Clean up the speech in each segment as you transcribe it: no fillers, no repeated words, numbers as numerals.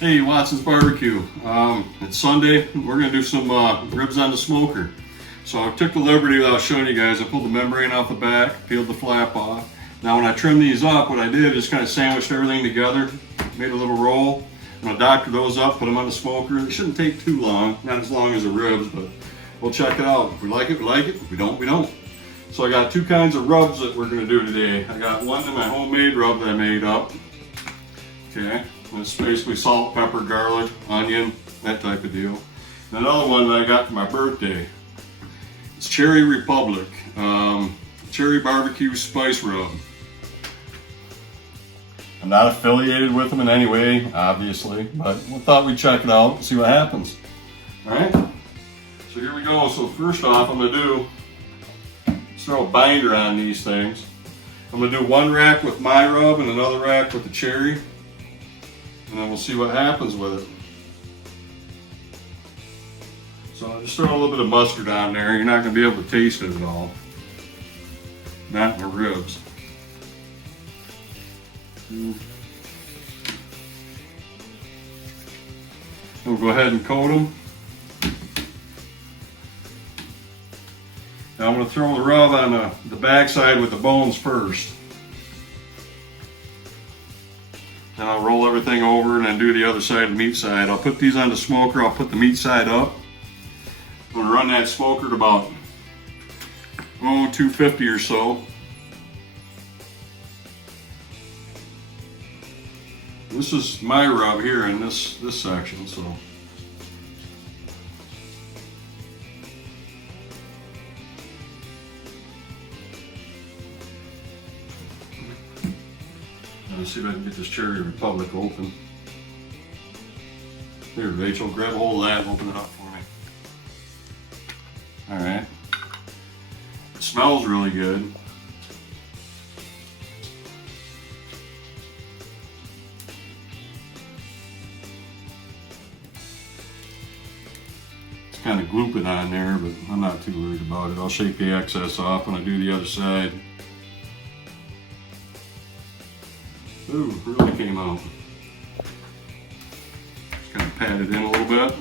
Hey, Watson's Barbecue. It's Sunday. We're going to do some ribs on the smoker. So I took the liberty that I was showing you guys. I pulled the membrane off the back, peeled the flap off. Now when I trimmed these up, what I did is kind of sandwiched everything together, made a little roll. I'm going to doctor those up, put them on the smoker. It shouldn't take too long, not as long as the ribs, but we'll check it out. If we like it, we like it. If we don't, we don't. So I got two kinds of rubs that we're going to do today. I got one in my homemade rub that I made up. Okay. It's basically salt, pepper, garlic, onion, that type of deal. And another one that I got for my birthday. It's Cherry Republic, Cherry Barbecue Spice Rub. I'm not affiliated with them in any way, obviously, but we thought we'd check it out and see what happens. All right, so here we go. So first off, I'm gonna throw a binder on these things. I'm gonna do one rack with my rub and another rack with the cherry. And then we'll see what happens with it. So I'll just throw a little bit of mustard on there. You're not going to be able to taste it at all. Not in the ribs. We'll go ahead and coat them. Now I'm going to throw the rub on the back side with the bones first. And I'll roll everything over and then do the other side, the meat side. I'll put these on the smoker, I'll put the meat side up. I'm gonna run that smoker to about 250 or so. This is my rub here in this section, so. Let's see if I can get this Cherry Republic open. Here, Rachel, grab a hold of that and open it up for me. All right. It smells really good. It's kind of glooping on there, but I'm not too worried about it. I'll shake the excess off when I do the other side. Ooh, really came out. Just kind of pat it in a little bit.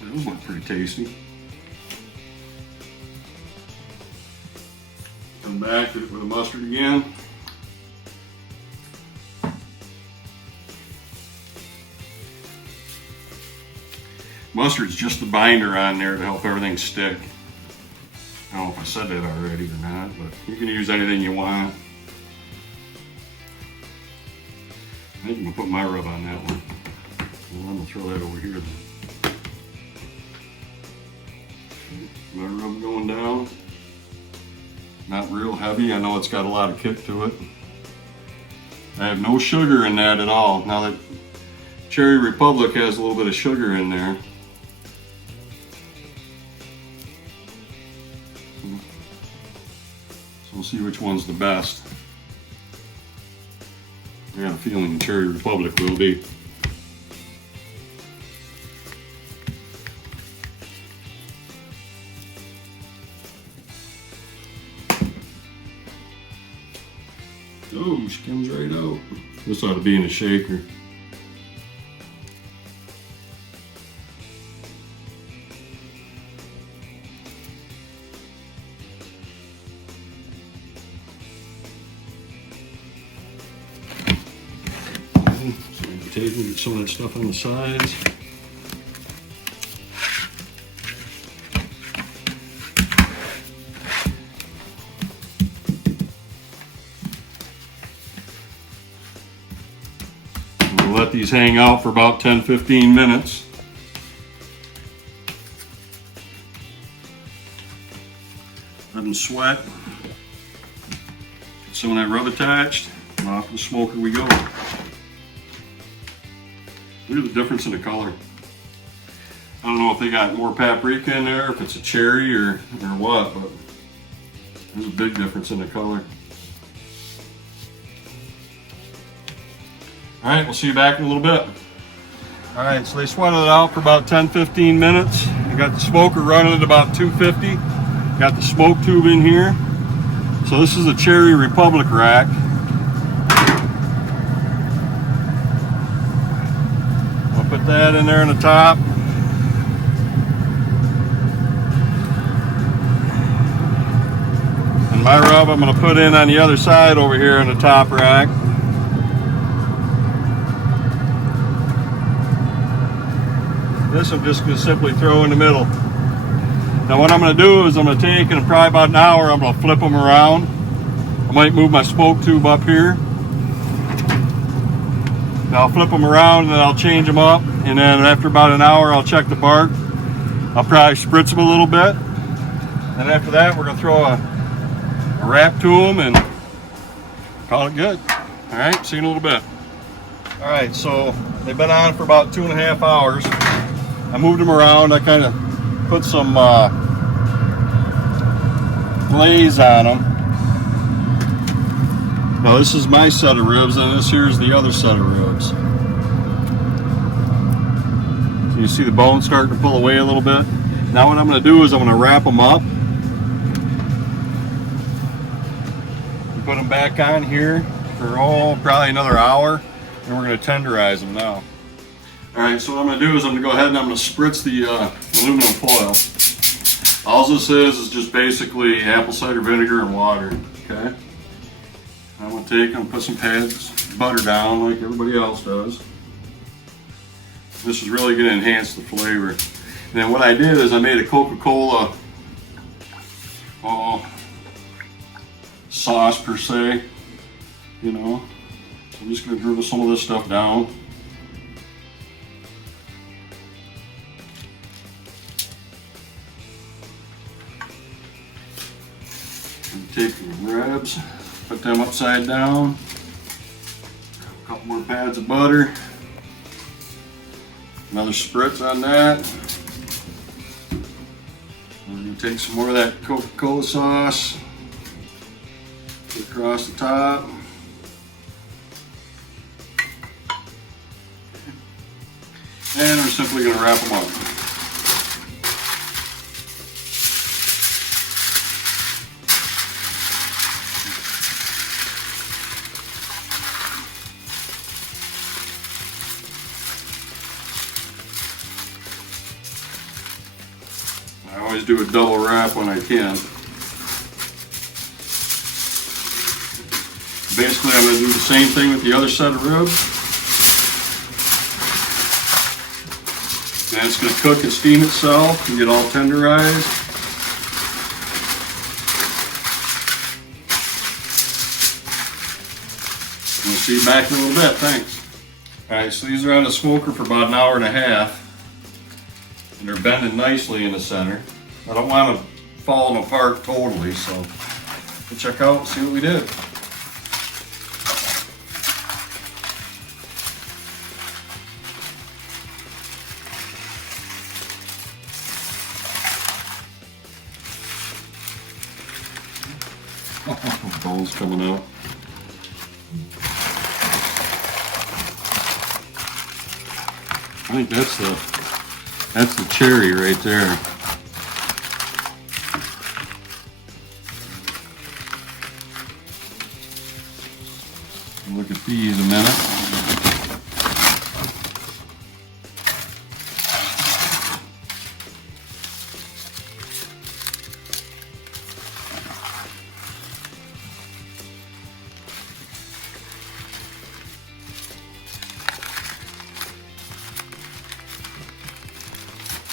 That went pretty tasty. Come back with the mustard again. Mustard's just the binder on there to help everything stick. I don't know if I said that already or not, but you can use anything you want. I think I'm gonna put my rub on that one. Well, I'm gonna throw that over here then. My rub going down. Not real heavy. I know it's got a lot of kick to it. I have no sugar in that at all. Now that Cherry Republic has a little bit of sugar in there. So we'll see which one's the best. I got a feeling the Cherry Republic will be. Oh, she comes right out. This ought to be in a shaker. So we can take and get some of that stuff on the sides. We'll let these hang out for about 10-15 minutes. Let them sweat. Get some of that rub attached, and off the smoker we go. Look at the difference in the color. I don't know if they got more paprika in there, if it's a cherry or what, but there's a big difference in the color. All right, we'll see you back in a little bit. All right, so they sweated it out for about 10-15 minutes. got the smoker running at about 250. Got the smoke tube in here. So this is a Cherry Republic rack. I'll put that in there in the top. And my rub I'm going to put in on the other side over here in the top rack. This I'm just going to simply throw in the middle. Now what I'm going to do is I'm going to take, in probably about an hour, I'm going to flip them around. I might move my smoke tube up here. Now I'll flip them around and then I'll change them up. And then after about an hour, I'll check the bark. I'll probably spritz them a little bit. And after that, we're going to throw a wrap to them and call it good. All right, see you in a little bit. All right, so they've been on for about 2.5 hours. I moved them around. I kind of put some glaze on them. Now this is my set of ribs, and this here's the other set of ribs. So you see the bone starting to pull away a little bit. Now what I'm going to do is I'm going to wrap them up. Put them back on here for probably another hour, and we're going to tenderize them now. All right, so what I'm going to do is I'm going to go ahead and I'm going to spritz the aluminum foil. All this is just basically apple cider vinegar and water. Okay. I'm going to take and put some pads butter down like everybody else does. This is really going to enhance the flavor. And then what I did is I made a Coca-Cola sauce per se, you know. So I'm just going to dribble some of this stuff down. And take the ribs, put them upside down. A couple more pads of butter. Another spritz on that. We're going to take some more of that Coca-Cola sauce. Put across the top. And we're simply going to wrap them up. I always do a double wrap when I can. Basically, I'm going to do the same thing with the other set of ribs. And it's going to cook and steam itself and get all tenderized. We'll see you back in a little bit. Thanks. All right, so these are on the smoker for about an hour and a half. And they're bending nicely in the center. I don't want them falling apart totally, so we'll check out and see what we did. Bones coming out. I think that's the cherry right there. Look at these a minute.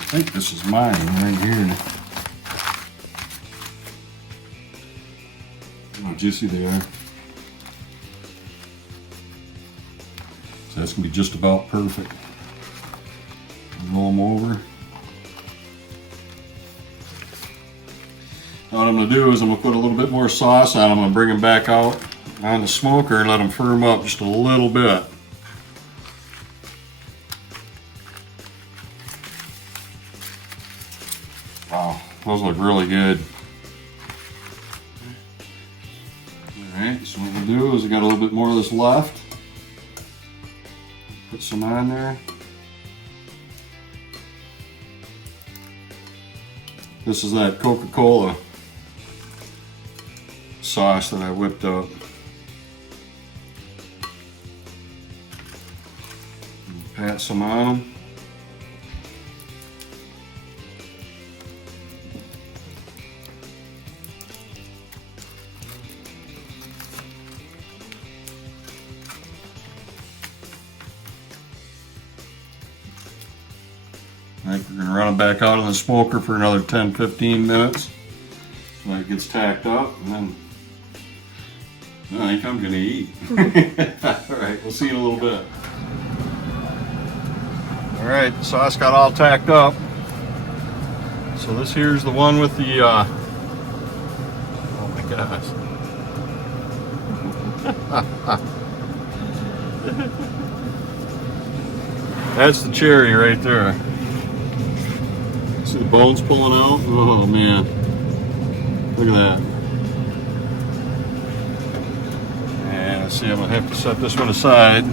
I think this is mine right here. Look how juicy they are. So that's going to be just about perfect. Roll them over. Now what I'm going to do is I'm going to put a little bit more sauce on them. I'm going to bring them back out on the smoker and let them firm up just a little bit. Wow, those look really good. Alright, so what we'll do is we got a little bit more of this left. Put some on there. This is that Coca-Cola sauce that I whipped up. Pat some on them. I think we're going to run it back out in the smoker for another 10-15 minutes so it gets tacked up, and then I think I'm going to eat. Alright, we'll see you in a little bit. Alright, the sauce got all tacked up. So this here's the one with the, oh my gosh. That's the cherry right there. See the bones pulling out? Oh man. Look at that. And let's see, I'm going to have to set this one aside.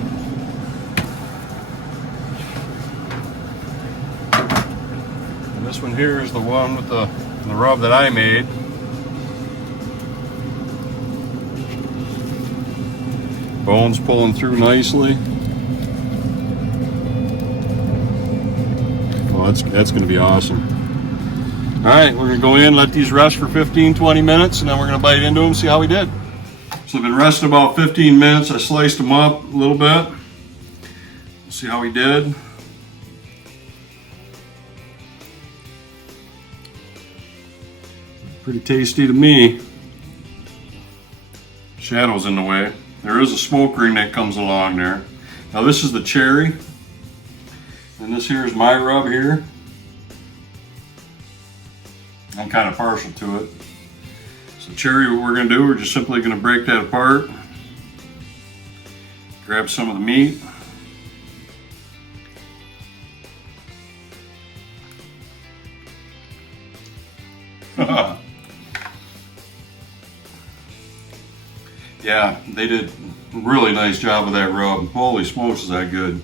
And this one here is the one with the rub that I made. Bones pulling through nicely. Oh, that's going to be awesome. All right, we're going to go in, let these rest for 15-20 minutes, and then we're going to bite into them, see how we did. So they've been resting about 15 minutes. I sliced them up a little bit. See how we did. Pretty tasty to me. Shadow's in the way. There is a smoke ring that comes along there. Now this is the cherry. And this here is my rub here. I'm kind of partial to it. So cherry, what we're going to do, we're just simply going to break that apart. Grab some of the meat. Yeah, they did a really nice job with that rub. Holy smokes, is that good.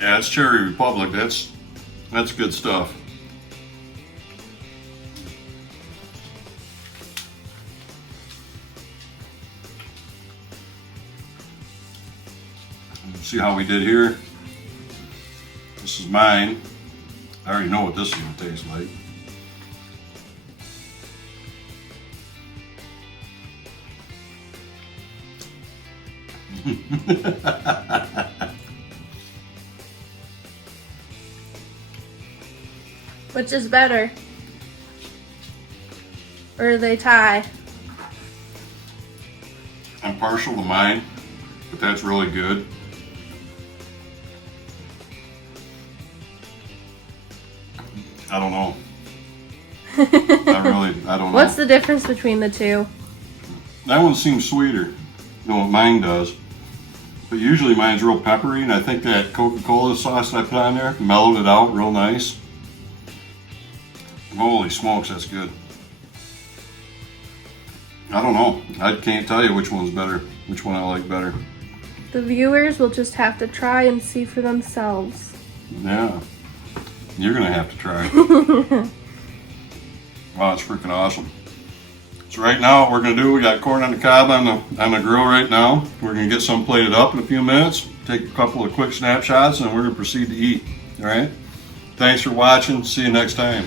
Yeah, it's Cherry Republic. That's good stuff. Let's see how we did here. This is mine. I already know what this is going to taste like. Which is better? Or do they tie? I'm partial to mine, but that's really good. I don't know. I don't know. What's the difference between the two? That one seems sweeter than what mine does. But usually mine's real peppery, and I think that Coca-Cola sauce that I put on there mellowed it out real nice. Holy smokes, that's good. I don't know. I can't tell you which one's better, which one I like better. The viewers will just have to try and see for themselves. Yeah. You're going to have to try. Wow, it's freaking awesome. So right now what we're going to do, we got corn on the cob on the grill right now. We're going to get some plated up in a few minutes, take a couple of quick snapshots, and we're going to proceed to eat. All right? Thanks for watching. See you next time.